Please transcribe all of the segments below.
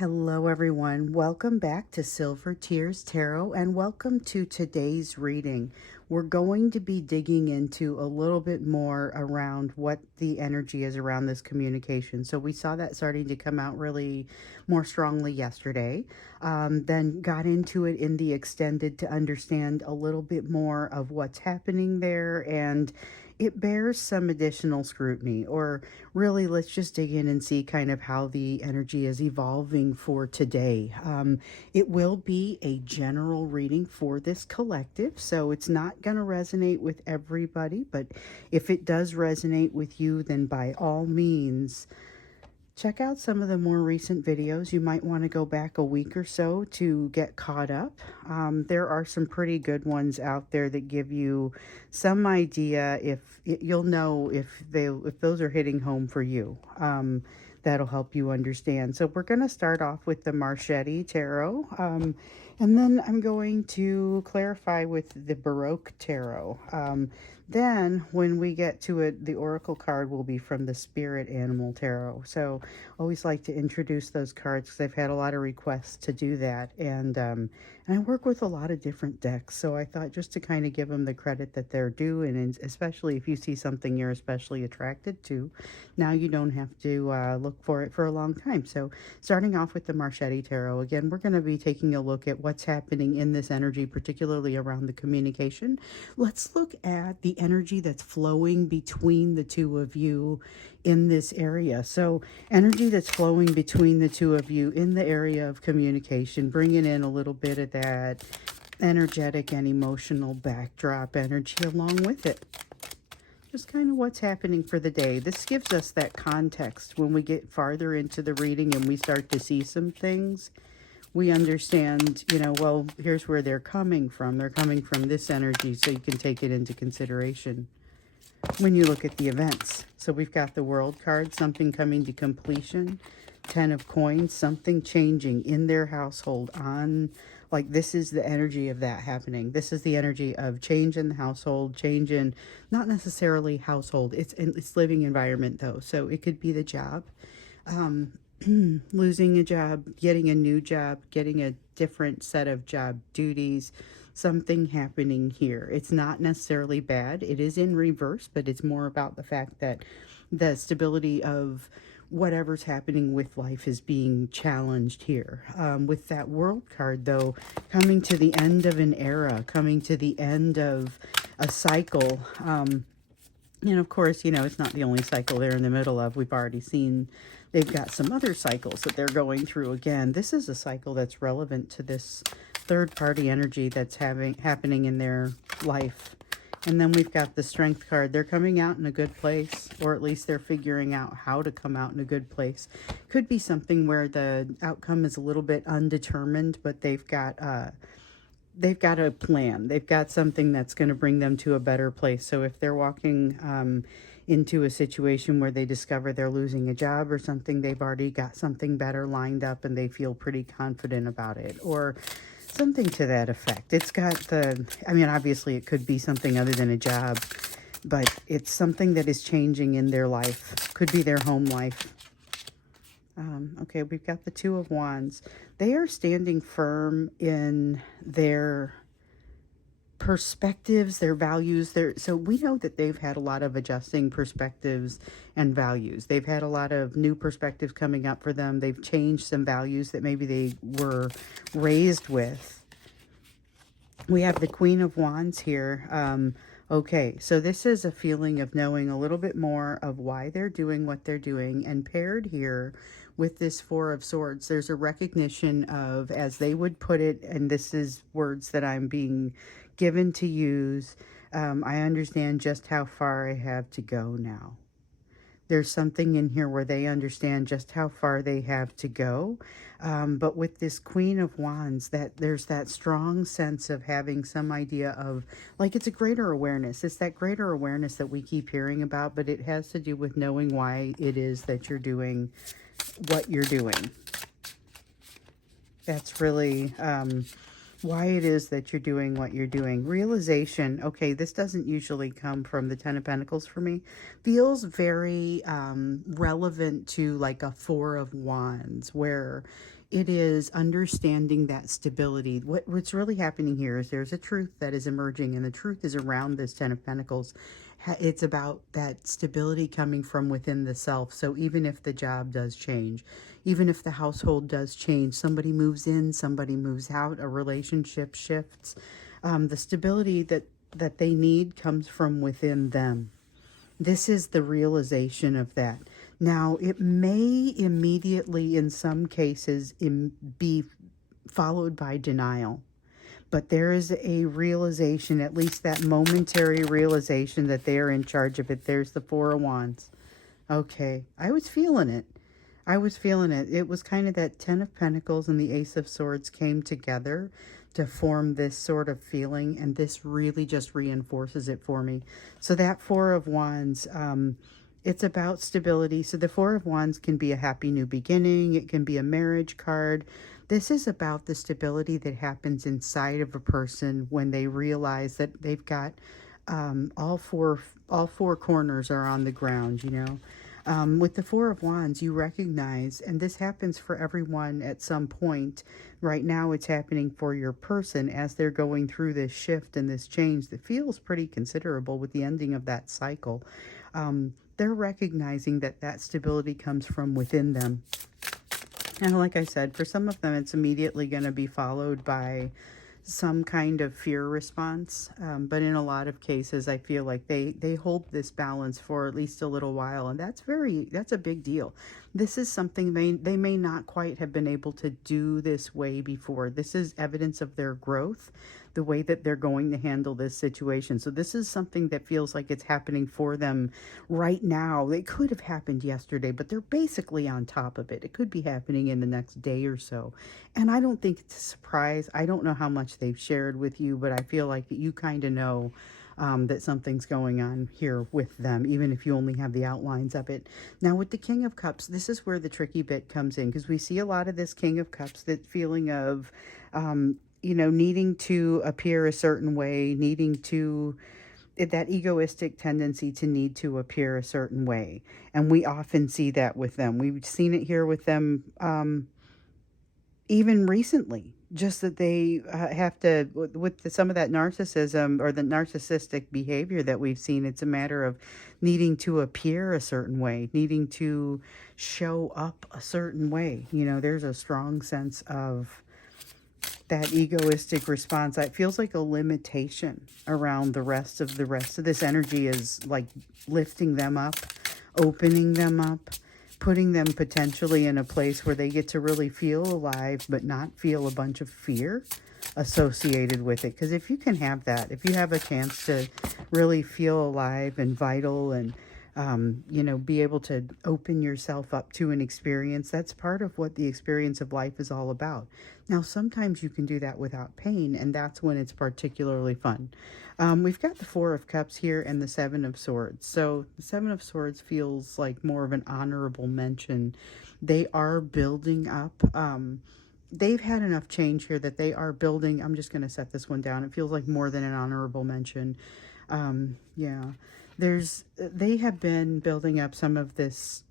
Hello, everyone. Welcome back to Silver Tears Tarot and welcome to today's reading. We're going to be digging into a little bit more around what the energy is around this communication. So we saw that starting to come out really more strongly yesterday. Then got into it in the extended to understand a little bit more of what's happening there, and it bears some additional scrutiny, or really let's just dig in and see kind of how the energy is evolving for today. It will be a general reading for this collective, so it's not going to resonate with everybody, but if it does resonate with you, then by all means check out some of the more recent videos. You might want to go back a week or so to get caught up. There are some pretty good ones out there that give you some idea if you'll know if those are hitting home for you. That'll help you understand. So we're going to start off with the Marchetti Tarot. And then I'm going to clarify with the Baroque Tarot. Then when we get to it, the Oracle card will be from the Spirit Animal Tarot. So always like to introduce those cards because I've had a lot of requests to do that. And I work with a lot of different decks. So I thought just to kind of give them the credit that they're due. And especially if you see something you're especially attracted to, now you don't have to look for it for a long time. So starting off with the Marchetti Tarot, again, we're going to be taking a look at what's happening in this energy, particularly around the communication. Let's look at the energy that's flowing between the two of you in this area. So energy that's flowing between the two of you in the area of communication, bringing in a little bit of that energetic and emotional backdrop energy along with it. Just kind of what's happening for the day. This gives us that context when we get farther into the reading and we start to see some things. We understand, well, here's where they're coming from. They're coming from this energy, so you can take it into consideration when you look at the events. So we've got the World card, something coming to completion. 10 of Coins, something changing in their household this is the energy of that happening. This is the energy of change in the household, change in, not necessarily household, it's living environment though. So it could be the job. Losing a job, getting a new job, getting a different set of job duties, something happening here. It's not necessarily bad. It is in reverse, but it's more about the fact that the stability of whatever's happening with life is being challenged here. With that World card, though, coming to the end of an era, coming to the end of a cycle. And of course, it's not the only cycle they're in the middle of. We've already seen they've got some other cycles that they're going through again. This is a cycle that's relevant to this third-party energy that's happening in their life. And then we've got the Strength card. They're coming out in a good place, or at least they're figuring out how to come out in a good place. Could be something where the outcome is a little bit undetermined, but they've got a plan. They've got something that's going to bring them to a better place. So if they're walking into a situation where they discover they're losing a job or something, they've already got something better lined up and they feel pretty confident about it, or something to that effect. It's got obviously it could be something other than a job, but it's something that is changing in their life. Could be their home life. Okay, we've got the Two of Wands. They are standing firm in their perspectives, their values. So we know that they've had a lot of adjusting perspectives and values. They've had a lot of new perspectives coming up for them. They've changed some values that maybe they were raised with. We have the Queen of Wands here. Okay, so this is a feeling of knowing a little bit more of why they're doing what they're doing, and paired here with this Four of Swords, there's a recognition of, as they would put it, and this is words that I'm being given to use, I understand just how far I have to go now. There's something in here where they understand just how far they have to go. But with this Queen of Wands, that there's that strong sense of having some idea of, it's a greater awareness. It's that greater awareness that we keep hearing about, but it has to do with knowing why it is that you're doing what you're doing. That's really why it is that you're doing what you're doing. Realization, okay, this doesn't usually come from the Ten of Pentacles for me. Feels very relevant to like a Four of Wands, where it is understanding that stability. What's really happening here is there's a truth that is emerging, and the truth is around this Ten of Pentacles. It's about that stability coming from within the self. So even if the job does change, even if the household does change, somebody moves in, somebody moves out, a relationship shifts, the stability that they need comes from within them. This is the realization of that. Now, it may immediately, in some cases, be followed by denial. But there is a realization, at least that momentary realization, that they are in charge of it. There's the Four of Wands. Okay, I was feeling it. I was feeling it. It was kind of that Ten of Pentacles and the Ace of Swords came together to form this sort of feeling, and this really just reinforces it for me. So that Four of Wands, it's about stability. So the Four of Wands can be a happy new beginning. It can be a marriage card. This is about the stability that happens inside of a person when they realize that they've got all four corners are on the ground, you know. With the Four of Wands, you recognize, and this happens for everyone at some point. Right now, it's happening for your person as they're going through this shift and this change that feels pretty considerable with the ending of that cycle. They're recognizing that that stability comes from within them. And like I said, for some of them, it's immediately going to be followed by some kind of fear response. But in a lot of cases, I feel like they hold this balance for at least a little while. And that's a big deal. This is something they may not quite have been able to do this way before. This is evidence of their growth, the way that they're going to handle this situation. So this is something that feels like it's happening for them right now. It could have happened yesterday, but they're basically on top of it. It could be happening in the next day or so. And I don't think it's a surprise. I don't know how much they've shared with you, but I feel like that you kind of know that something's going on here with them, even if you only have the outlines of it. Now, with the King of Cups, this is where the tricky bit comes in, because we see a lot of this King of Cups, that feeling of, you know, needing to appear a certain way, needing to, that egoistic tendency to need to appear a certain way. And we often see that with them. We've seen it here with them even recently, just that they have to, with some of that narcissism or the narcissistic behavior that we've seen, it's a matter of needing to appear a certain way, needing to show up a certain way. You know, there's a strong sense of that egoistic response. It feels like a limitation around the rest of this energy is like lifting them up, opening them up, putting them potentially in a place where they get to really feel alive, but not feel a bunch of fear associated with it. Because if you can have that, if you have a chance to really feel alive and vital and you know, be able to open yourself up to an experience, that's part of what the experience of life is all about. Now, sometimes you can do that without pain, and that's when it's particularly fun. We've got the Four of Cups here and the Seven of Swords. So the Seven of Swords feels like more of an honorable mention. They are building up. They've had enough change here that they are building. I'm just going to set this one down. It feels like more than an honorable mention. Yeah. They have been building up some of this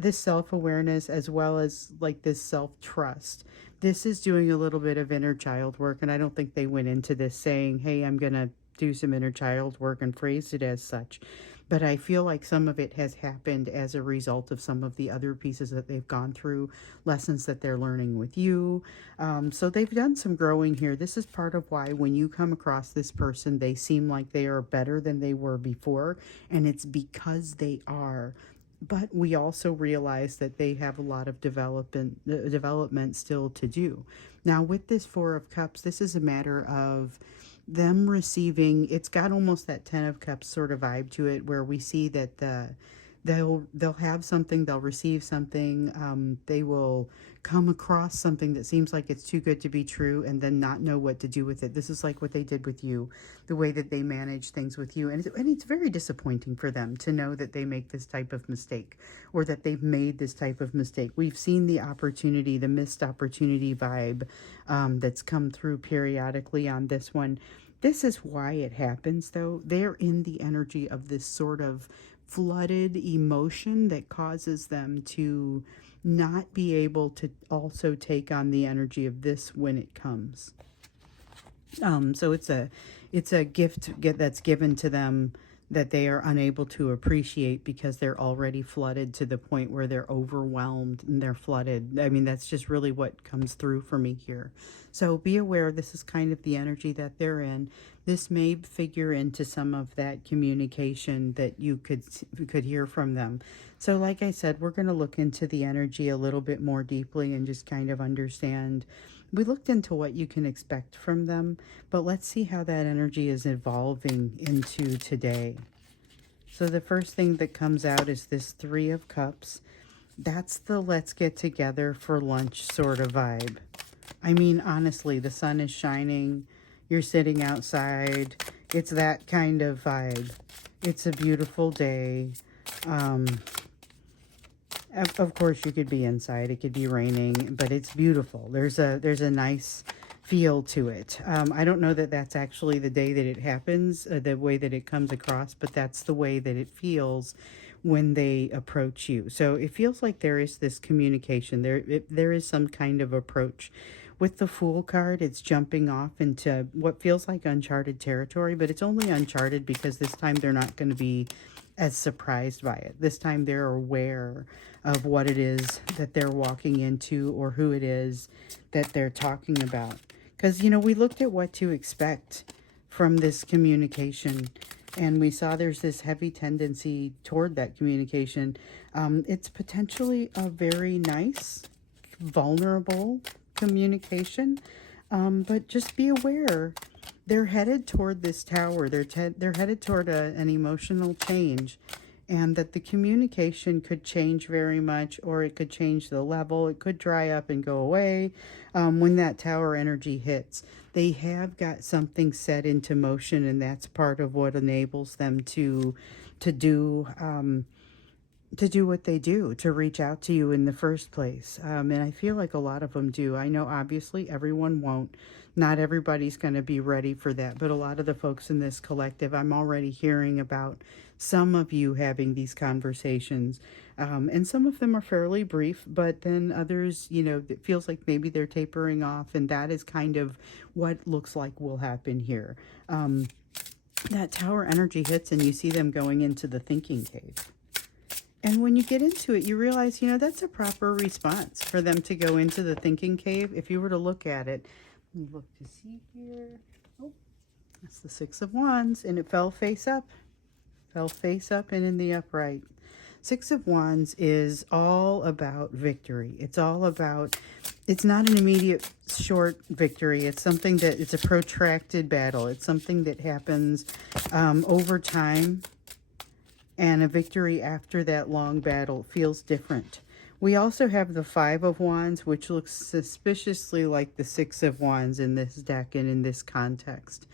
self-awareness, as well as like this self-trust. This is doing a little bit of inner child work, and I don't think they went into this saying, hey, I'm gonna do some inner child work and phrased it as such. But I feel like some of it has happened as a result of some of the other pieces that they've gone through, lessons that they're learning with you. So they've done some growing here. This is part of why when you come across this person, they seem like they are better than they were before. And it's because they are. But we also realize that they have a lot of development still to do. Now, with this Four of Cups, this is a matter of them receiving, it's got almost that Ten of Cups sort of vibe to it, where we see that they'll have something, they'll receive something, they will come across something that seems like it's too good to be true and then not know what to do with it. This is like what they did with you, the way that they manage things with you. And it's very disappointing for them to know that they make this type of mistake, or that they've made this type of mistake. We've seen the opportunity, the missed opportunity vibe that's come through periodically on this one. This is why it happens, though. They're in the energy of this sort of flooded emotion that causes them to not be able to also take on the energy of this when it comes. So it's a gift that's given to them that they are unable to appreciate because they're already flooded to the point where they're overwhelmed and they're flooded. I mean, that's just really what comes through for me here. So be aware, this is kind of the energy that they're in. This may figure into some of that communication that you could hear from them. So like I said, we're going to look into the energy a little bit more deeply and just kind of understand. We looked into what you can expect from them, but let's see how that energy is evolving into today. So the first thing that comes out is this Three of Cups. That's the let's get together for lunch sort of vibe. I mean, honestly, the sun is shining. You're sitting outside. It's that kind of vibe. It's a beautiful day. Of course, you could be inside. It could be raining, but it's beautiful. There's a nice feel to it. I don't know that that's actually the day that it happens, the way that it comes across, but that's the way that it feels when they approach you. So it feels like there is this communication. There is some kind of approach. With the Fool card, it's jumping off into what feels like uncharted territory, but it's only uncharted because this time they're not going to be as surprised by it. This time they're aware of what it is that they're walking into or who it is that they're talking about. Because, you know, we looked at what to expect from this communication, and we saw there's this heavy tendency toward that communication. It's potentially a very nice, vulnerable communication, but just be aware. They're headed toward this tower. They're headed toward an emotional change, and that the communication could change very much, or it could change the level. It could dry up and go away when that tower energy hits. They have got something set into motion, and that's part of what enables them to do what they do, to reach out to you in the first place. And I feel like a lot of them do. I know obviously everyone won't. Not everybody's going to be ready for that. But a lot of the folks in this collective, I'm already hearing about some of you having these conversations. And some of them are fairly brief, but then others, you know, it feels like maybe they're tapering off. And that is kind of what looks like will happen here. That tower energy hits and you see them going into the thinking cave. And when you get into it, you realize, you know, that's a proper response for them to go into the thinking cave. If you were to look at it, let me look to see here. Oh, that's the Six of Wands, and it fell face up. Fell face up and in the upright. Six of Wands is all about victory. It's all about, it's not an immediate short victory. It's something that, it's a protracted battle. It's something that happens over time. And a victory after that long battle feels different. We also have the Five of Wands, which looks suspiciously like the Six of Wands in this deck and in this context.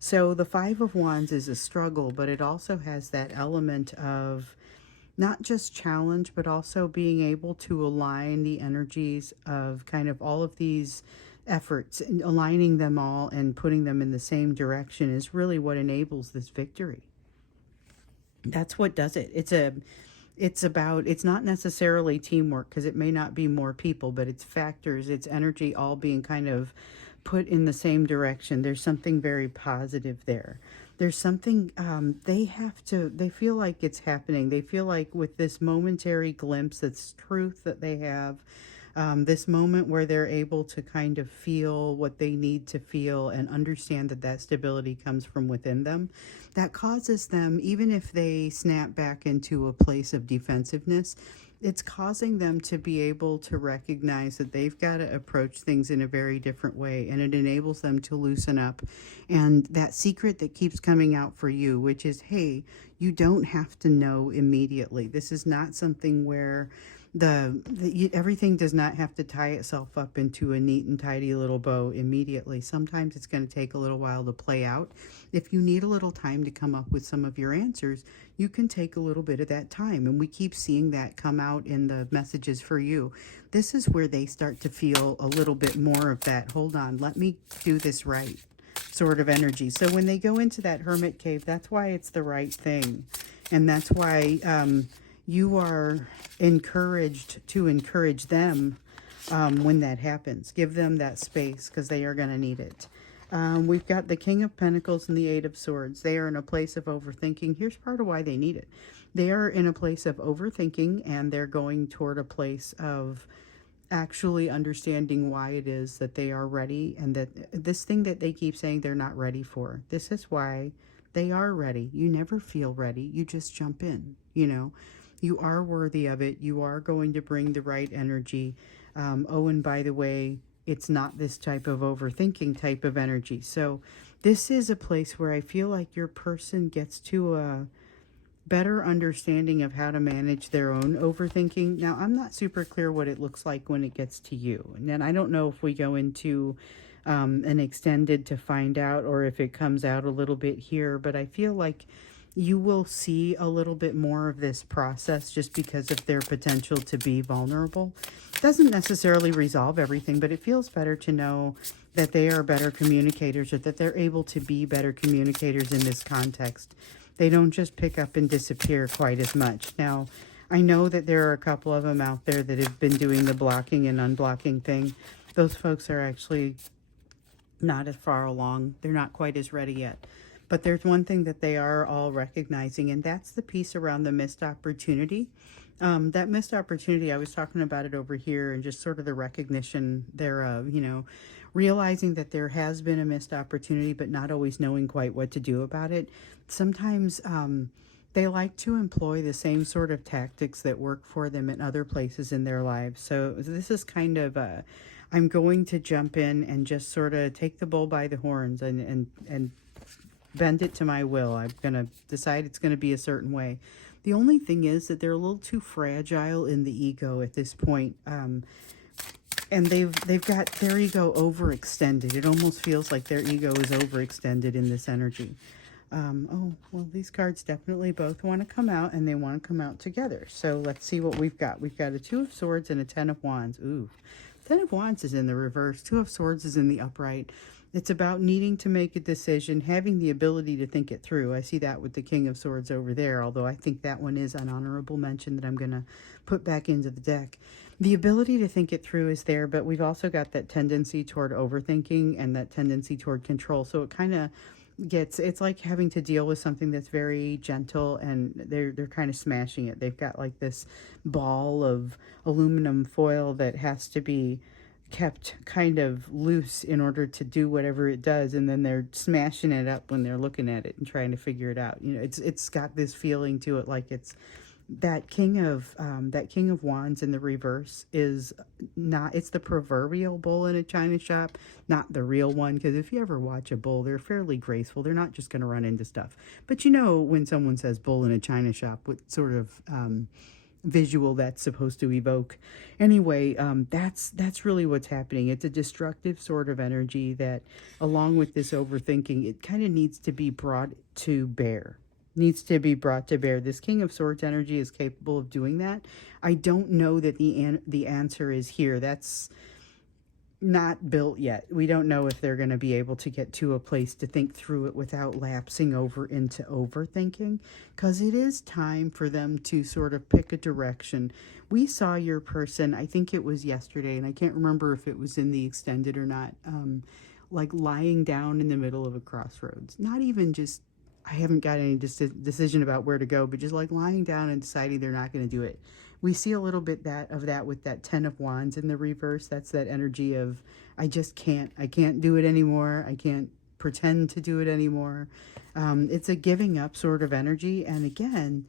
So the Five of Wands is a struggle, but it also has that element of not just challenge, but also being able to align the energies of kind of all of these efforts, and aligning them all and putting them in the same direction is really what enables this victory. That's what does it. It's not necessarily teamwork, because it may not be more people, but it's factors, it's energy all being kind of put in the same direction. There's something very positive there. There's something, they feel like it's happening. They feel like with this momentary glimpse, it's truth that they have, this moment where they're able to kind of feel what they need to feel and understand that that stability comes from within them. That causes them, even if they snap back into a place of defensiveness, it's causing them to be able to recognize that they've got to approach things in a very different way, and it enables them to loosen up. And that secret that keeps coming out for you, which is, hey, you don't have to know immediately. This is not something where everything does not have to tie itself up into a neat and tidy little bow immediately. Sometimes it's going to take a little while to play out. If you need a little time to come up with some of your answers, you can take a little bit of that time. And we keep seeing that come out in the messages for you. This is where they start to feel a little bit more of that, hold on, let me do this right sort of energy. So when they go into that hermit cave, that's why it's the right thing. And that's why you are encouraged to encourage them when that happens. Give them that space because they are going to need it. We've got the King of Pentacles and the Eight of Swords. They are in a place of overthinking. Here's part of why they need it. They are in a place of overthinking, and they're going toward a place of actually understanding why it is that they are ready, and that this thing that they keep saying they're not ready for, this is why they are ready. You never feel ready. You just jump in, you know. You are worthy of it. You are going to bring the right energy. Oh, and by the way, it's not this type of overthinking type of energy. So this is a place where I feel like your person gets to a better understanding of how to manage their own overthinking. Now, I'm not super clear what it looks like when it gets to you. And then I don't know if we go into an extended to find out, or if it comes out a little bit here, but I feel like you will see a little bit more of this process just because of their potential to be vulnerable. Doesn't necessarily resolve everything, but it feels better to know that they are better communicators, or that they're able to be better communicators in this context. They don't just pick up and disappear quite as much. Now, I know that there are a couple of them out there that have been doing the blocking and unblocking thing. Those folks are actually not as far along. They're not quite as ready yet. But there's one thing that they are all recognizing, and that's the piece around the missed opportunity. That missed opportunity, I was talking about it over here, and just sort of the recognition thereof, you know, realizing that there has been a missed opportunity, but not always knowing quite what to do about it. Sometimes they like to employ the same sort of tactics that work for them in other places in their lives. So this is kind of I'm going to jump in and just sort of take the bull by the horns and bend it to my will. I'm going to decide it's going to be a certain way. The only thing is that they're a little too fragile in the ego at this point. And they've got their ego overextended. It almost feels like their ego is overextended in this energy. Oh, well, these cards definitely both want to come out, and they want to come out together. So let's see what we've got. We've got a Two of Swords and a Ten of Wands. Ooh, Ten of Wands is in the reverse. Two of Swords is in the upright. It's about needing to make a decision, having the ability to think it through. I see that with the King of Swords over there, although I think that one is an honorable mention that I'm going to put back into the deck. The ability to think it through is there, but we've also got that tendency toward overthinking and that tendency toward control. So it kind of it's like having to deal with something that's very gentle, and they're kind of smashing it. They've got like this ball of aluminum foil that has to be kept kind of loose in order to do whatever it does, and then they're smashing it up when they're looking at it and trying to figure it out. You know, it's got this feeling to it, like it's that King of Wands in the reverse is not, it's the proverbial bull in a china shop, not the real one. Because if you ever watch a bull, they're fairly graceful. They're not just going to run into stuff. But you know, when someone says bull in a china shop, what sort of visual that's supposed to evoke. Anyway, that's really what's happening. It's a destructive sort of energy that, along with this overthinking, it kind of needs to be brought to bear. This King of Swords energy is capable of doing that. I don't know that the answer is here. That's not built yet. We don't know if they're going to be able to get to a place to think through it without lapsing over into overthinking, because it is time for them to sort of pick a direction. We saw your person, I think it was yesterday, and I can't remember if it was in the extended or not, like lying down in the middle of a crossroads. Not even just, I haven't got any decision about where to go, but just like lying down and deciding they're not going to do it. We see a little bit of that with that Ten of Wands in the reverse. That's that energy of, I can't do it anymore. I can't pretend to do it anymore. It's a giving up sort of energy. And again,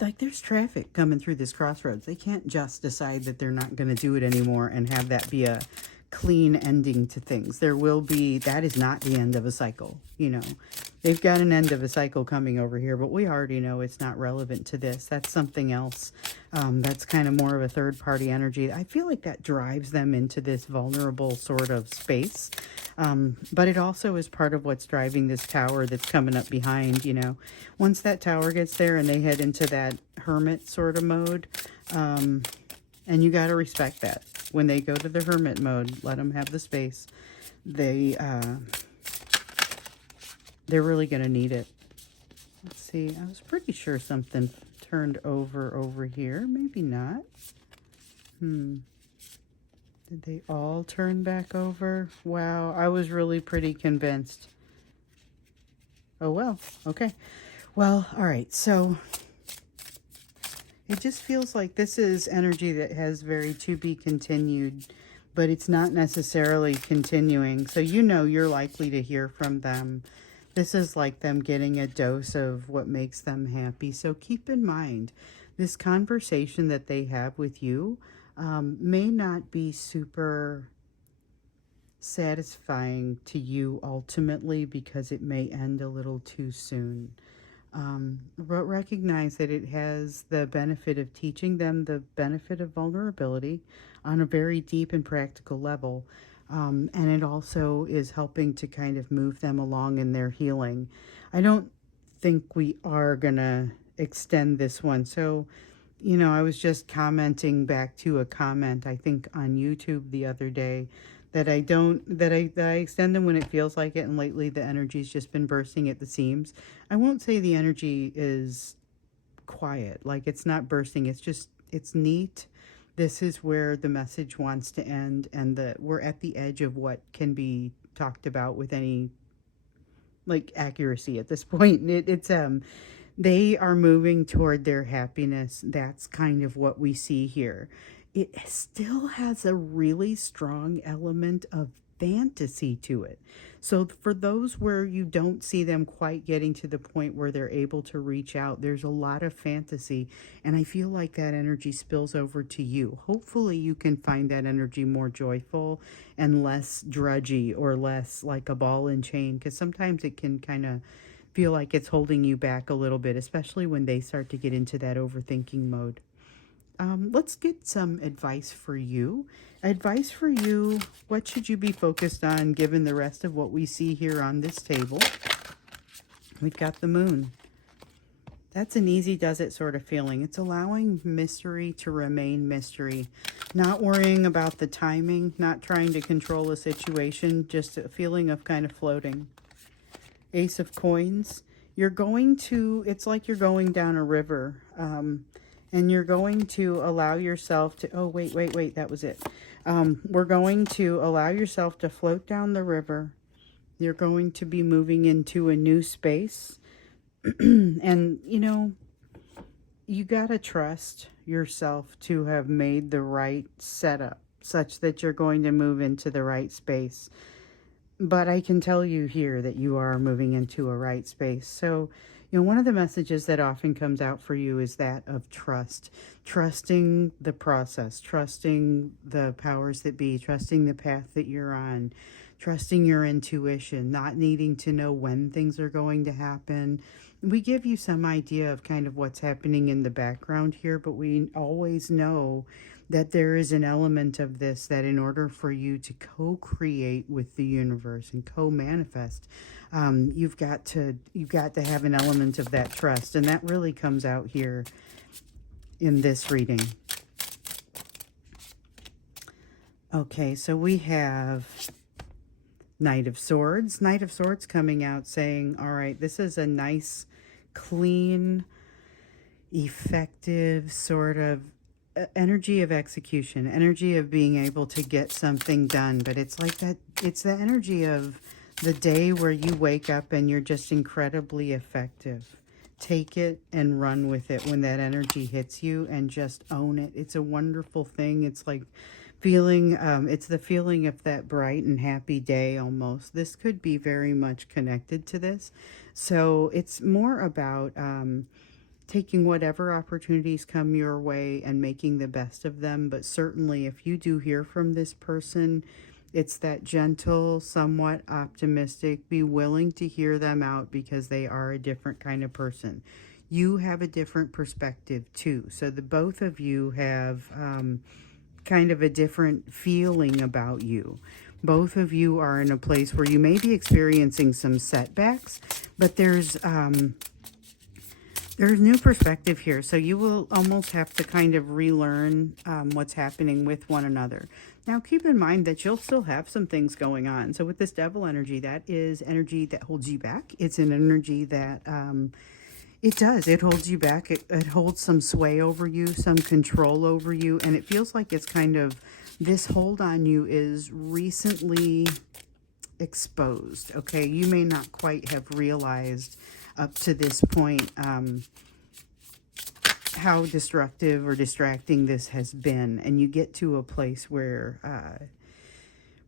like there's traffic coming through this crossroads. They can't just decide that they're not going to do it anymore and have that be a clean ending to things. There will be, that is not the end of a cycle, you know. They've got an end of a cycle coming over here, but we already know it's not relevant to this. That's something else. That's kind of more of a third-party energy. I feel like that drives them into this vulnerable sort of space. But it also is part of what's driving this tower that's coming up behind, you know. Once that tower gets there and they head into that hermit sort of mode, and you got to respect that. When they go to the hermit mode, let them have the space. They're really going to need it. Let's see. I was pretty sure something turned over here. Maybe not. Did they all turn back over? Wow, I was really pretty convinced. Oh, well. Okay. Well, all right. So it just feels like this is energy that has very to be continued, but it's not necessarily continuing. So you know you're likely to hear from them. This is like them getting a dose of what makes them happy. So keep in mind, this conversation that they have with you may not be super satisfying to you ultimately because it may end a little too soon. But recognize that it has the benefit of teaching them the benefit of vulnerability on a very deep and practical level. And it also is helping to kind of move them along in their healing. I don't think we are going to extend this one. So, you know, I was just commenting back to a comment, I think on YouTube the other day, that I extend them when it feels like it, and lately the energy's just been bursting at the seams. I won't say the energy is quiet, like it's not bursting, it's neat. This is where the message wants to end, and we're at the edge of what can be talked about with any like accuracy at this point. They are moving toward their happiness. That's kind of what we see here. It still has a really strong element of fantasy to it. So for those where you don't see them quite getting to the point where they're able to reach out, there's a lot of fantasy, and I feel like that energy spills over to you. Hopefully you can find that energy more joyful and less drudgy or less like a ball and chain, because sometimes it can kind of feel like it's holding you back a little bit, especially when they start to get into that overthinking mode. Let's get some advice for you. Advice for you, what should you be focused on given the rest of what we see here on this table? We've got the moon. That's an easy does it sort of feeling. It's allowing mystery to remain mystery. Not worrying about the timing, not trying to control a situation, just a feeling of kind of floating. Ace of Coins. It's like you're going down a river. And you're going to allow yourself to, oh, wait, that was it. We're going to allow yourself to float down the river. You're going to be moving into a new space. And, you know, you got to trust yourself to have made the right setup such that you're going to move into the right space. But I can tell you here that you are moving into a right space. So, you know, one of the messages that often comes out for you is that of trust. Trusting the process, trusting the powers that be, trusting the path that you're on, trusting your intuition, not needing to know when things are going to happen. We give you some idea of kind of what's happening in the background here, but we always know that there is an element of this that in order for you to co-create with the universe and co-manifest, you've got to have an element of that trust, and that really comes out here in this reading. Okay, so we have Knight of Swords. Knight of Swords coming out saying, all right, this is a nice, clean, effective sort of energy of execution, energy of being able to get something done. But it's like that, it's the energy of the day where you wake up and you're just incredibly effective. Take it and run with it when that energy hits you, and just own it. It's a wonderful thing. It's like feeling, it's the feeling of that bright and happy day almost. This could be very much connected to this. So it's more about taking whatever opportunities come your way and making the best of them. But certainly if you do hear from this person, it's that gentle, somewhat optimistic, be willing to hear them out because they are a different kind of person. You have a different perspective too. So the both of you have kind of a different feeling about you. Both of you are in a place where you may be experiencing some setbacks, but there's new perspective here. So you will almost have to kind of relearn what's happening with one another. Now, keep in mind that you'll still have some things going on. So with this devil energy, that is energy that holds you back. It's an energy that it holds you back. It holds some sway over you, some control over you. And it feels like it's kind of, this hold on you is recently exposed. Okay, you may not quite have realized up to this point how destructive or distracting this has been, and you get to a place where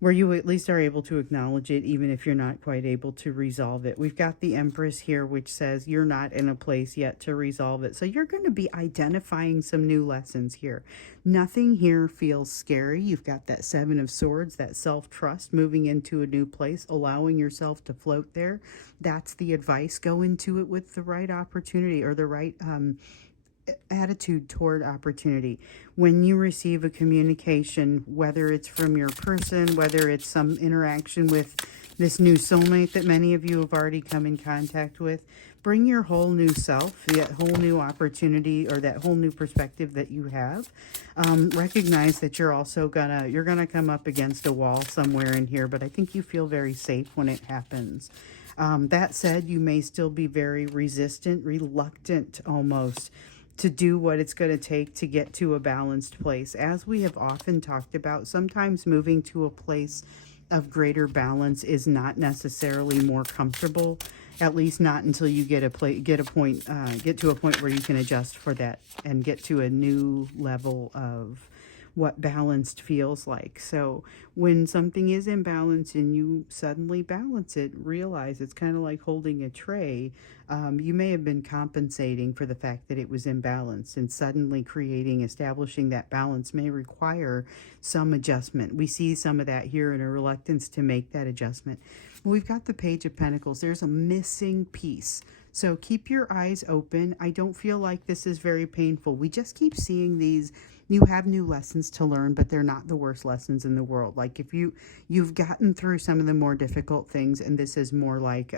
you at least are able to acknowledge it, even if you're not quite able to resolve it. We've got the Empress here, which says you're not in a place yet to resolve it. So you're going to be identifying some new lessons here. Nothing here feels scary. You've got that Seven of Swords, that self-trust, moving into a new place, allowing yourself to float there. That's the advice. Go into it with the right opportunity, or the right attitude toward opportunity. When you receive a communication, whether it's from your person, whether it's some interaction with this new soulmate that many of you have already come in contact with, bring your whole new self, that whole new opportunity, or that whole new perspective that you have. Recognize that you're also gonna come up against a wall somewhere in here, but I think you feel very safe when it happens. That said, you may still be very resistant, reluctant almost, to do what it's going to take to get to a balanced place. As we have often talked about, sometimes moving to a place of greater balance is not necessarily more comfortable, at least not until you get to a point where you can adjust for that and get to a new level of what balanced feels like. So when something is imbalanced and you suddenly balance it, realize it's kind of like holding a tray. You may have been compensating for the fact that it was imbalanced, and suddenly establishing that balance may require some adjustment. We see some of that here in a reluctance to make that adjustment. We've got the Page of Pentacles. There's a missing piece. So keep your eyes open. I don't feel like this is very painful. We just keep seeing these. You have new lessons to learn, but they're not the worst lessons in the world. Like if you've gotten through some of the more difficult things, and this is more like,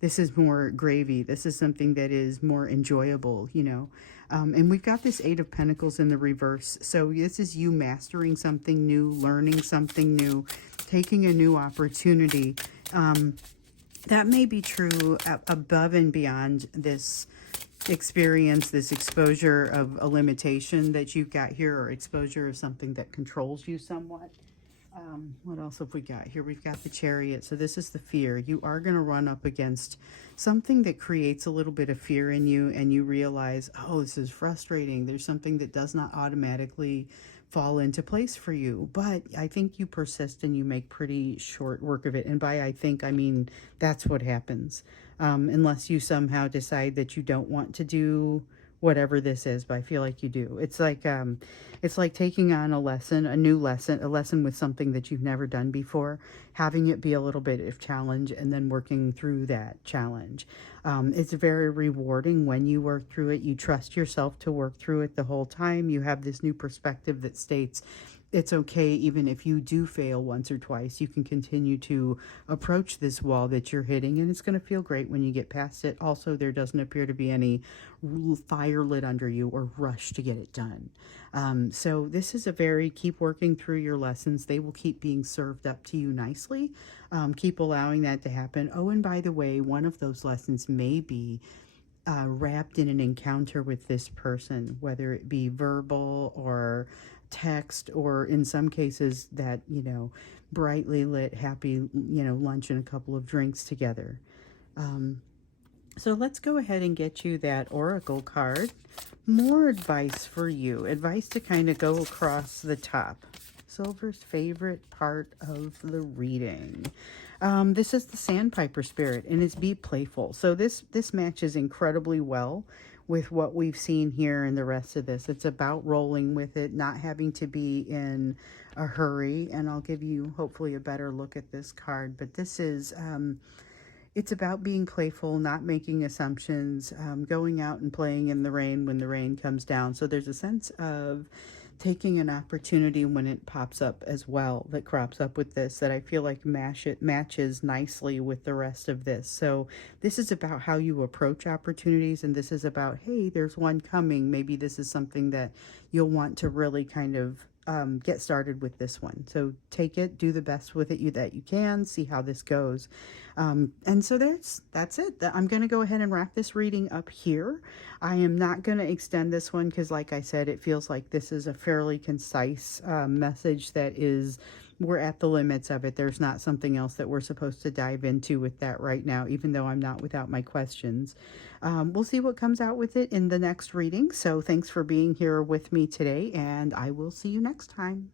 this is more gravy. This is something that is more enjoyable, you know. And we've got this Eight of Pentacles in the reverse. So this is you mastering something new, learning something new, taking a new opportunity. That may be true above and beyond this experience, this exposure of a limitation that you've got here, or exposure of something that controls you somewhat. What else have we got here? We've got the Chariot. So this is the fear. You are going to run up against something that creates a little bit of fear in you, and you realize, oh, this is frustrating. There's something that does not automatically fall into place for you. But I think you persist and you make pretty short work of it. And by I think, I mean that's what happens. Unless you somehow decide that you don't want to do whatever this is, but I feel like you do. It's like taking on a new lesson, a lesson with something that you've never done before, having it be a little bit of challenge, and then working through that challenge. It's very rewarding when you work through it. You trust yourself to work through it the whole time. You have this new perspective that states, it's okay, even if you do fail once or twice, you can continue to approach this wall that you're hitting, and it's going to feel great when you get past it. Also, there doesn't appear to be any fire lit under you or rush to get it done. So this is keep working through your lessons. They will keep being served up to you nicely. Keep allowing that to happen. Oh, and by the way, one of those lessons may be wrapped in an encounter with this person, whether it be verbal or text, or in some cases that, you know, brightly lit, happy, you know, lunch and a couple of drinks together. So let's go ahead and get you that Oracle card. More advice for you. Advice to kind of go across the top. Silver's favorite part of the reading. This is the Sandpiper Spirit, and it's be playful. So this matches incredibly well with what we've seen here and the rest of this. It's about rolling with it, not having to be in a hurry. And I'll give you hopefully a better look at this card. But this is, it's about being playful, not making assumptions, going out and playing in the rain when the rain comes down. So there's a sense of taking an opportunity when it pops up as well, that crops up with this, that I feel like matches nicely with the rest of this. So this is about how you approach opportunities, and this is about, hey, there's one coming. Maybe this is something that you'll want to really kind of get started with this one. So take it, do the best with it that you can, see how this goes. And so that's it. I'm going to go ahead and wrap this reading up here. I am not going to extend this one because, like I said, it feels like this is a fairly concise message that is, we're at the limits of it. There's not something else that we're supposed to dive into with that right now, even though I'm not without my questions. We'll see what comes out with it in the next reading. So thanks for being here with me today, and I will see you next time.